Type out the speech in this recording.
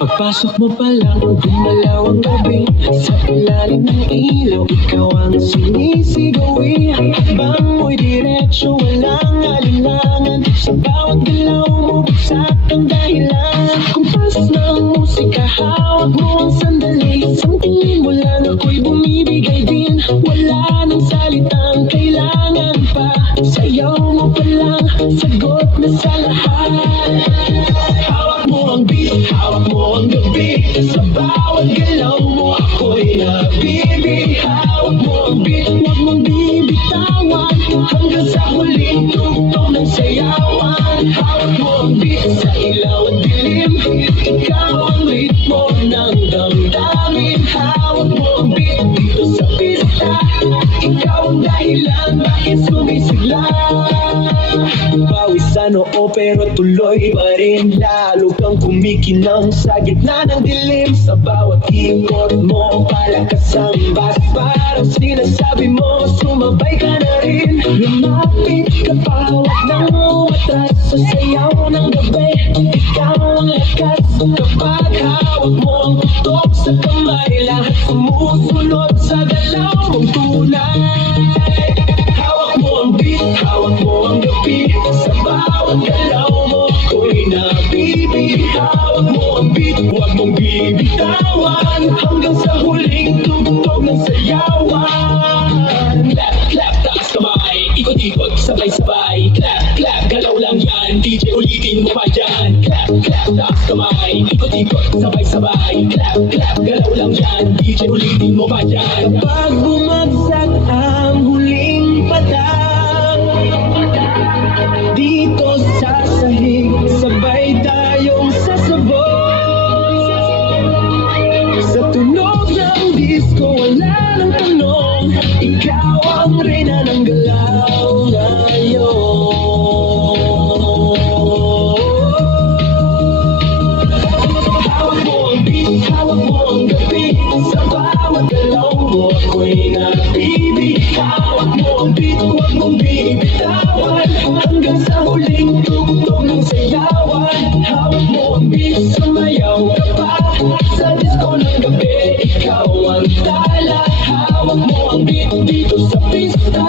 Pagpasok mo pa lang, gumalaw ang gabi. Sa ilalim ng ilaw, ikaw ang sinisigawi. Habang mo'y diretsyo, walang alinlangan. Sa bawat galaw mo, bagsak ang dahilan. Kumpas ng musika, hawak mo ang sandali. Isang tingin mo lang, ako'y bumibigay din. Wala nang salitang kailangan pa. Sayaw mo pa lang, sagot na sa lahat. Hawak mo ang beat, hawak mo ang gabi. Sa bawat galaw mo ako'y nabibig. Hawak mo ang beat, huwag mong bibitawan. Hanggang sa huling tugtog ng sayawan. Hawak mo ang beat, sa ilaw at dilim. Ikaw ang ritmo ng damdamin. Hawak mo ang beat dito sa pista. Ikaw ang dahilan, bakit sumisigla. Bawis sa noo pero tuloy pa rin. Lalo kang kumikinang sa gitna ng dilim. Sa bawat ikot mo, palakas ang bass. Parang sinasabi mo, sumabay ka na rin. Lumapit ka pa, huwag nang umatras. Sa sayaw ng gabi, ikaw ang lakas. Kapag hawak mo ang tutok sa kamay, lahat sumusunod sa galaw mong tunay. Hawak mo ang beat, hawak mo ang gabi. Sa bawat galaw mo, ako'y nabibig. Hawak mo ang beat, huwag mong bibitawan. Hanggang sa huling tugtog ng sayawan. Clap, clap, taas kamay. Ikot-ikot, sabay-sabay. Clap, clap, galaw lang yan. DJ, ulitin mo pa dyan. Clap, clap, taas kamay. Ikot-ikot, sabay-sabay. Clap, clap, galaw lang yan. DJ, ulitin mo pa dyan. Kapag bumagsak ang huling patang, dito sa sahig, sabay tayong sasabog. Sa tunog ng disco, wala nang tanong. Ikaw ang reyna ng galaw ngayon. Hawak mo ang beat, hawak mo ang gabi. Sa bawat galaw mo, ako'y nabibig. Hawak mo ang beat, huwag mong bibitawan. Hanggang sa huling tugtog ng sayawan. Hawak mo ang beat, sumayaw ka pa. Sa disco ng gabi, ikaw ang tala. Hawak mo ang beat dito sa pista.